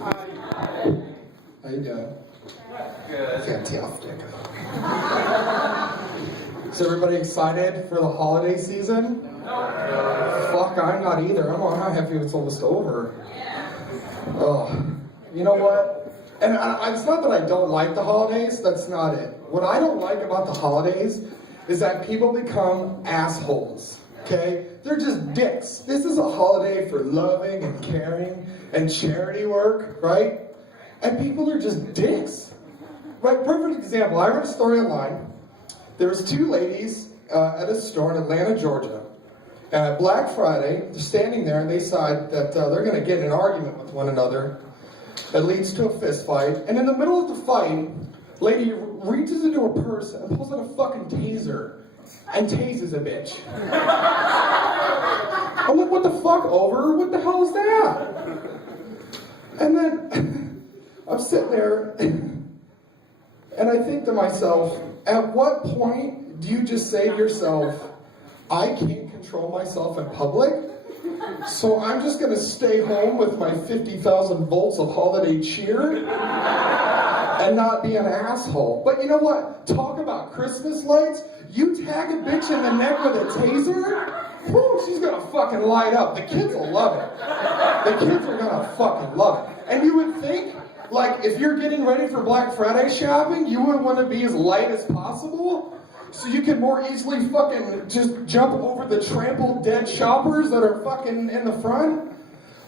How you doing? Good. Fantastic. Is everybody excited for the holiday season? Fuck, I'm not either. I'm happy it's almost over. Oh, you know what? And it's not that I don't like the holidays, that's not it. What I don't like about the holidays is that people become assholes, okay? They're just dicks. This is a holiday for loving and caring and charity work, right? And people are just dicks. Right, perfect example. I read a story online. There was two ladies at a store in Atlanta, Georgia. And at Black Friday, they're standing there and they decide that they're going to get in an argument with one another that leads to a fist fight. And in the middle of the fight, lady reaches into her purse and pulls out a fucking taser and tases a bitch. I'm like, what the fuck, over? What the hell is that? And then I'm sitting there and I think to myself, at what point do you just say to yourself, I can't control myself in public, so I'm just going to stay home with my 50,000 volts of holiday cheer and not be an asshole. But you know what? Talk about Christmas lights. You tag a bitch in the neck with a taser, whew, she's going to fucking light up. The kids will love it. The kids are going to fucking love it. And you would think, like, if you're getting ready for Black Friday shopping, you would want to be as light as possible so you can more easily fucking just jump over the trampled dead shoppers that are fucking in the front.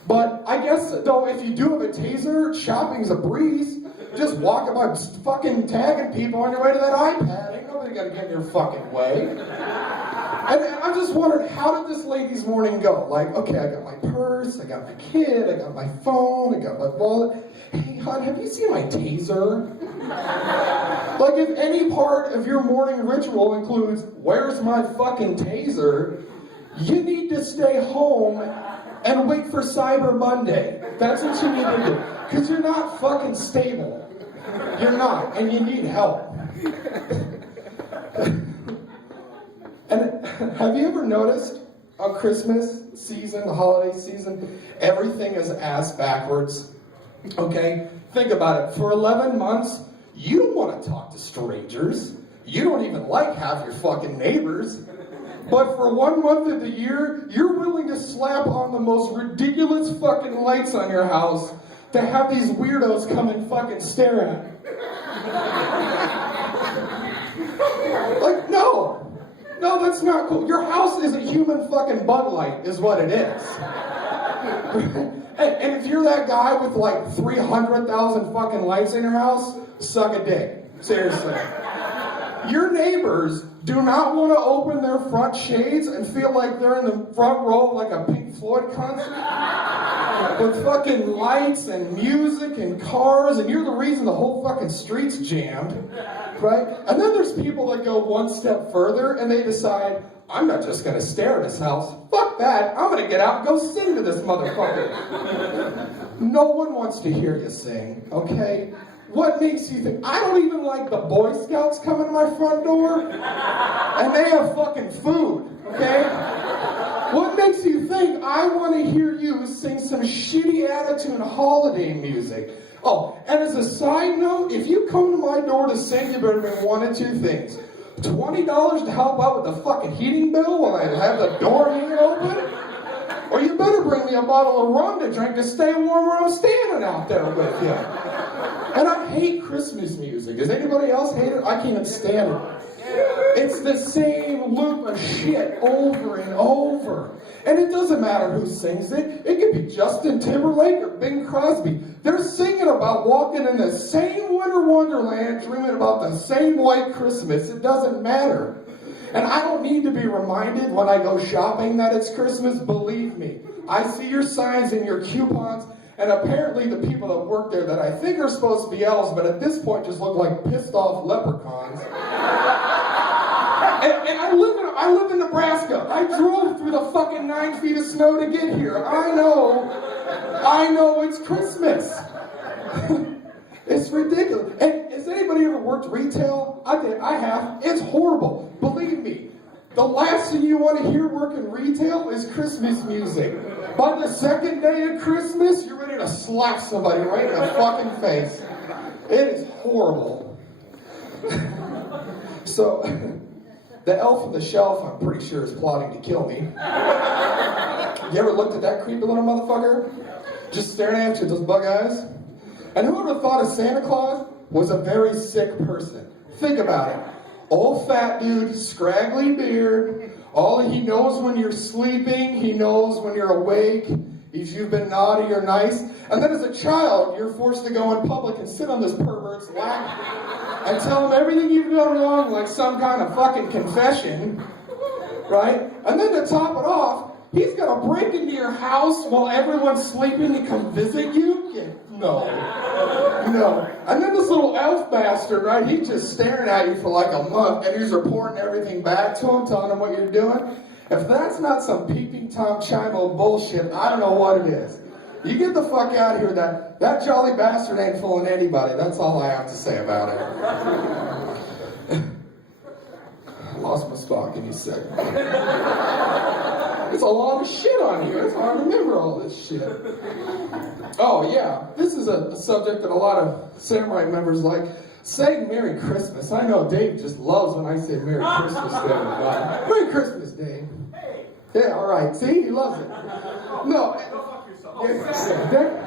But I guess, though, if you do have a taser, shopping's a breeze. Just walk about fucking tagging people on your way to that iPad. Ain't nobody got to get in your fucking way. And I'm just wondering, how did this lady's morning go? Like, okay, I got my purse, I got my kid, I got my phone, I got my wallet. Hey, hon, have you seen my taser? Like, if any part of your morning ritual includes, where's my fucking taser, you need to stay home and wait for Cyber Monday. That's what you need to do. Because you're not fucking stable. You're not, and you need help. And have you ever noticed on Christmas season, the holiday season, everything is ass backwards? Okay? Think about it. For 11 months, you don't want to talk to strangers. You don't even like half your fucking neighbors. But for 1 month of the year, you're willing to slap on the most ridiculous fucking lights on your house to have these weirdos come and fucking stare at you. Like, no. No, that's not cool. Your house is a human fucking Bud Light, is what it is. And if you're that guy with like 300,000 fucking lights in your house, suck a dick. Seriously. Your neighbors do not want to open their front shades and feel like they're in the front row of like a Pink Floyd concert with fucking lights and music and cars, and you're the reason the whole fucking street's jammed, right? And then there's people that go one step further and they decide, I'm not just going to stare at this house. Fuck that. I'm going to get out and go sing to this motherfucker. No one wants to hear you sing, okay? What makes you think? I don't even like the Boy Scouts coming to my front door, and they have fucking food, okay? What makes you think I want to hear you sing some shitty attitude holiday music? Oh, and as a side note, if you come to my door to sing, you better bring one of two things. $20 to help out with the fucking heating bill while I have the door hanging open? Or you better bring me a bottle of rum to drink to stay warm where I'm standing out there with you. And I hate Christmas music. Does anybody else hate it? I can't stand it. It's the same loop of shit over and over. And it doesn't matter who sings it. It could be Justin Timberlake or Bing Crosby. They're singing about walking in the same winter wonderland, dreaming about the same white Christmas. It doesn't matter. And I don't need to be reminded when I go shopping that it's Christmas. Believe me. I see your signs and your coupons. And apparently the people that work there that I think are supposed to be elves, but at this point just look like pissed off leprechauns. And I live in Nebraska. I drove through the fucking 9 feet of snow to get here. I know it's Christmas. It's ridiculous. And has anybody ever worked retail? I did. I have. It's horrible. Believe me. The last thing you want to hear working retail is Christmas music. By the second day of Christmas, you're ready ready to slap somebody right in the fucking face. It is horrible. So, the elf on the shelf, I'm pretty sure, is plotting to kill me. You ever looked at that creepy little motherfucker? Just staring at you with those bug eyes? And who would have thought of Santa Claus was a very sick person? Think about it. Old fat dude, scraggly beard. All he knows when you're sleeping, he knows when you're awake, if you've been naughty or nice. And then as a child, you're forced to go in public and sit on this pervert's lap and tell him everything you've done wrong, like some kind of fucking confession, right? And then to top it off, he's gonna break into your house while everyone's sleeping to come visit you? Yeah, no. And then this little elf bastard, right, he's just staring at you for like a month and he's reporting everything back to him, telling him what you're doing. If that's not some peeping Tom Chimo bullshit, I don't know what it is. You get the fuck out of here. That jolly bastard ain't fooling anybody. That's all I have to say about it. I lost my spot. Give me a second. It's a lot of shit on here. It's hard to remember all this shit. Oh, yeah. This is a subject that a lot of Samurai members like. Saying Merry Christmas. I know Dave just loves when I say Merry Christmas Day. Merry Christmas, Dave. Yeah, all right. See? He loves it. No.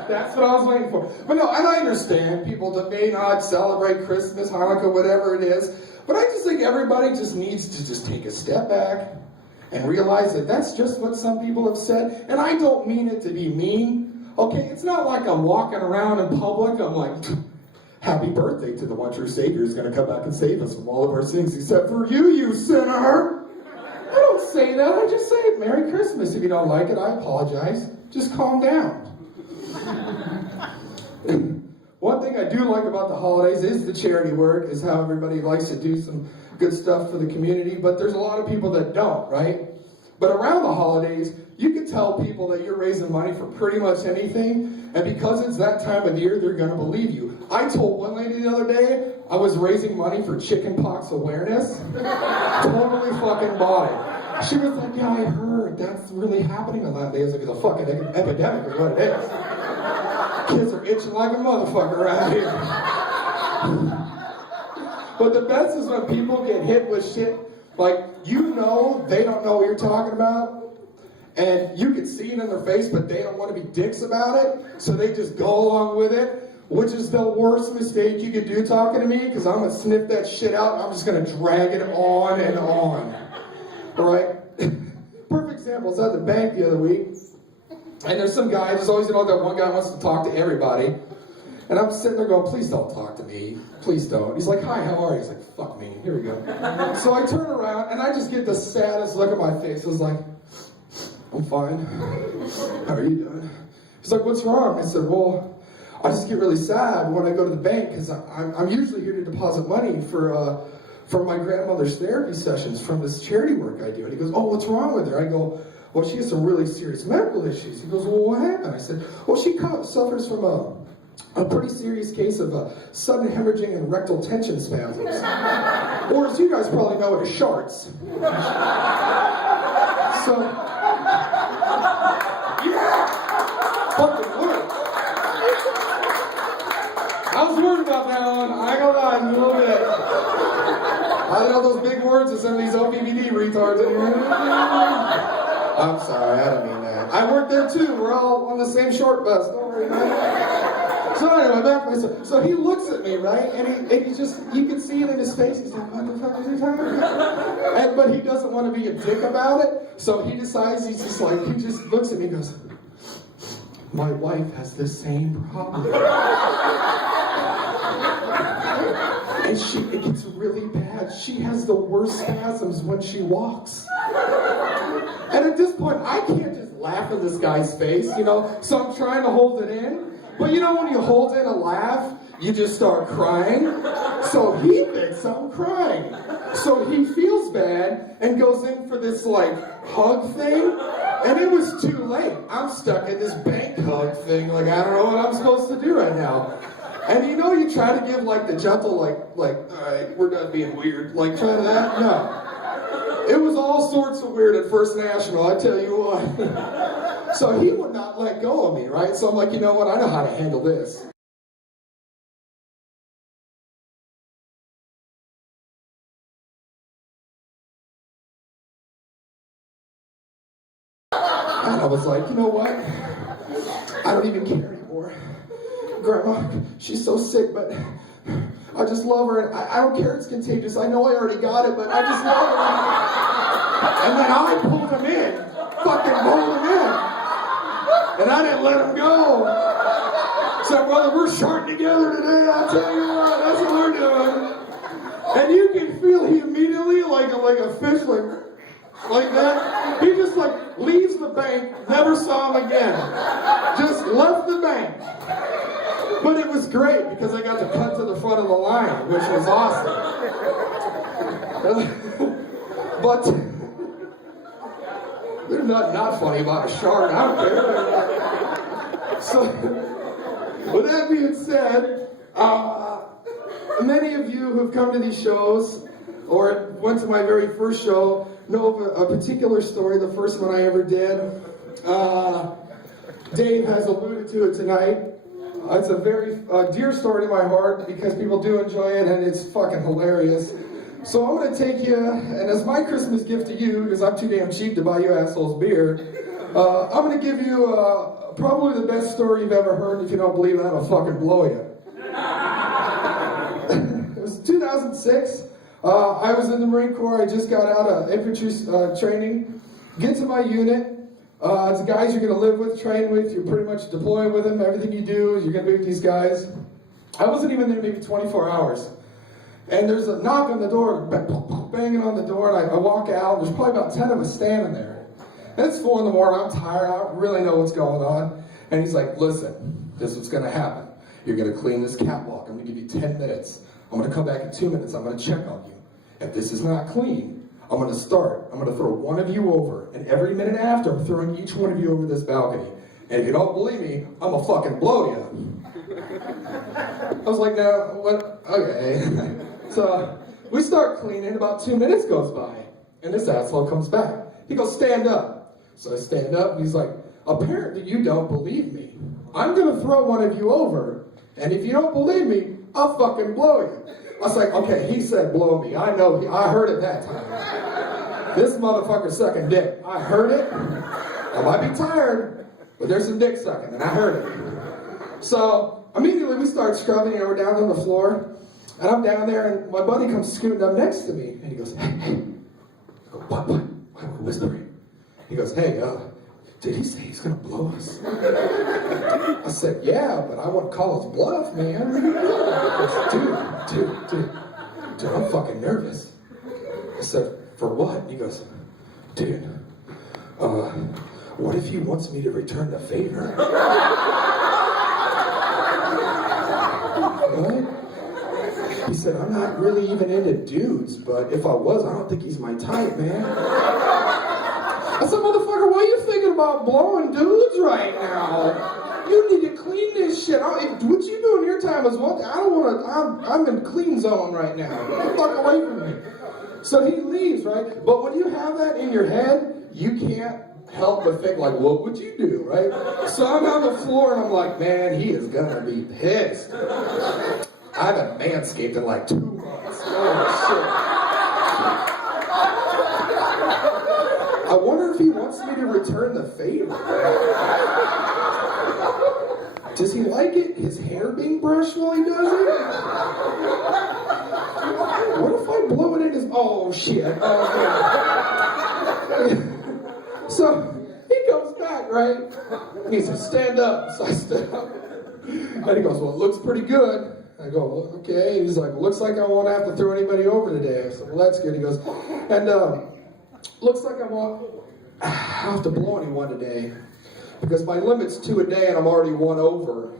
That's what I was waiting for. But no, and I understand people that may not celebrate Christmas, Hanukkah, whatever it is. But I just think everybody just needs to just take a step back and realize that that's just what some people have said. And I don't mean it to be mean. Okay, it's not like I'm walking around in public. I'm like, happy birthday to the one true Savior who's going to come back and save us from all of our sins except for you, you sinner. I don't say that. I just say it. Merry Christmas. If you don't like it, I apologize. Just calm down. One thing I do like about the holidays is the charity work, is how everybody likes to do some good stuff for the community, but there's a lot of people that don't, right? But around the holidays, you can tell people that you're raising money for pretty much anything, and because it's that time of year, they're going to believe you. I told one lady the other day I was raising money for chickenpox awareness. Totally fucking bought it. She was like, yeah, I heard that's really happening on that day. It's like, it's a fucking epidemic is what it is. Kids are itching like a motherfucker around here. But the best is when people get hit with shit, like, you know they don't know what you're talking about, and you can see it in their face, but they don't want to be dicks about it, so they just go along with it, which is the worst mistake you could do talking to me, because I'm going to sniff that shit out, and I'm just going to drag it on and on. Alright? Perfect example, I was at the bank the other week, and there's some guy, there's always, that one guy wants to talk to everybody, and I'm sitting there going, please don't talk to me. Please don't. He's like, hi, how are you? He's like, fuck me. Here we go. So I turn around, and I just get the saddest look on my face. I was like, I'm fine. How are you doing? He's like, what's wrong? I said, well, I just get really sad when I go to the bank, because I'm usually here to deposit money for my grandmother's therapy sessions from this charity work I do. And he goes, oh, what's wrong with her? I go, well, she has some really serious medical issues. He goes, well, what happened? I said, well, she suffers from a pretty serious case of sudden hemorrhaging and rectal tension spasms. Or as you guys probably know it as sharts. So, yeah! Fucking work. I was worried about that one. I ain't gonna lie, a little bit. I don't know those big words that some of these OPVD retards in here. I'm sorry, I didn't mean that. I work there too. We're all on the same short bus. Don't worry about it. So anyway, back to myself. So he looks at me, right? And he just, you can see it in his face. He's like, what the fuck is he talking about? But he doesn't want to be a dick about it. So he decides, he just looks at me and goes, my wife has the same problem. And it gets really bad. She has the worst spasms when she walks. And at this point, I can't just laugh in this guy's face, so I'm trying to hold it in. But when you hold in a laugh, you just start crying. So he thinks I'm crying. So he feels bad and goes in for this, hug thing. And it was too late. I'm stuck in this bank hug thing. I don't know what I'm supposed to do right now. And you try to give, the gentle, all right, we're done being weird. Try that? No. It was all sorts of weird at First National, I tell you what. So he would not let go of me, right? So I'm like, you know what? I know how to handle this. And I was like, you know what? I don't even care anymore. Grandma, she's so sick, but I just love her. And I don't care it's contagious. I know I already got it, but I just love her. And then I pulled him in. Fucking pulled him in. And I didn't let him go. So, brother, we're short together today. I'll tell you what, that's what we're doing. And you can feel he immediately, like a fish, like that. He just leaves the bank, never saw him again. Just left the bank. But it was great because I got to cut to the front of the line, which was awesome. But there's nothing not funny about a shark. I don't care. So, with that being said, many of you who've come to these shows or went to my very first show know of a particular story, the first one I ever did. Dave has alluded to it tonight. It's a very dear story to my heart because people do enjoy it and it's fucking hilarious. So I'm going to take you, and as my Christmas gift to you, because I'm too damn cheap to buy you assholes beer, I'm going to give you probably the best story you've ever heard. If you don't believe that, I'll fucking blow you. It was 2006. I was in the Marine Corps. I just got out of infantry training. Get to my unit. It's guys you're going to live with, train with. You're pretty much deploying with them. Everything you do is you're going to be with these guys. I wasn't even there maybe 24 hours. And there's a knock on the door, banging on the door, and I walk out. There's probably about 10 of us standing there. And it's 4 in the morning. I'm tired. I don't really know what's going on. And he's like, listen, this is what's going to happen. You're going to clean this catwalk. I'm going to give you 10 minutes. I'm going to come back in 2 minutes. I'm going to check on you. If this is not clean, I'm going to start. I'm going to throw one of you over. And every minute after, I'm throwing each one of you over this balcony. And if you don't believe me, I'm going to fucking blow you. I was like, no, what? Okay. So we start cleaning. About 2 minutes goes by. And this asshole comes back. He goes, stand up. So I stand up, and he's like, apparently you don't believe me. I'm going to throw one of you over. And if you don't believe me, I'll fucking blow you. I was like, okay, he said blow me. I know, I heard it that time. This motherfucker sucking dick. I heard it. I might be tired, but there's some dick sucking, and I heard it. So immediately we start scrubbing, and we're down on the floor, and I'm down there, and my buddy comes scooting up next to me, and he goes, hey. I go, what? Whispering. He goes, hey, did he say he's gonna blow us? I said, yeah, but I wouldn't call his bluff, man. He goes, dude, I'm fucking nervous. I said, for what? And he goes, dude, what if he wants me to return the favor? What? He said, I'm not really even into dudes, but if I was, I don't think he's my type, man. I said, motherfucker, why are you thinking about blowing dudes right now? You need to clean this shit. What you do in your time is one thing. I don't want to, I'm in clean zone right now. Get the fuck away from me. So he leaves, right? But when you have that in your head, you can't help but think like, what would you do, right? So I'm on the floor and I'm like, man, he is gonna be pissed. I haven't manscaped in like 2 months. Oh, shit. I wonder if he wants me to return the favor. Does he like it? His hair being brushed while he does it? What if I blow it in his... Oh, shit. So, he goes back, right? He says, stand up. So I stand up. And he goes, well, it looks pretty good. I go, well, okay. He's like, looks like I won't have to throw anybody over today. I said, well, that's good. He goes, and looks like I won't have to blow anyone today because my limit's 2 a day and I'm already 1 over.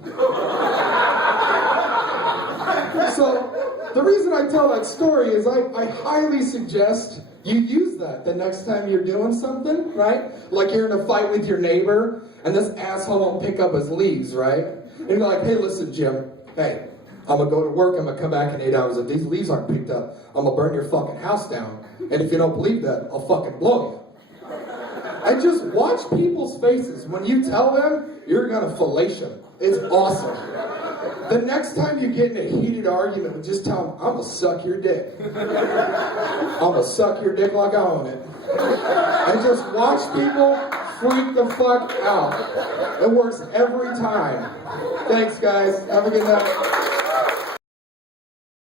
So the reason I tell that story is I highly suggest you use that the next time you're doing something, right? Like you're in a fight with your neighbor and this asshole won't pick up his leaves, right? And you're like, hey, listen, Jim, hey, I'm gonna go to work, I'm gonna come back in 8 hours. If these leaves aren't picked up, I'm gonna burn your fucking house down. And if you don't believe that, I'll fucking blow you. And just watch people's faces. When you tell them, you're gonna fellation. It's awesome. The next time you get in a heated argument, just tell them, I'm gonna suck your dick. I'm gonna suck your dick like I own it. And just watch people freak the fuck out. It works every time. Thanks, guys. Have a good night.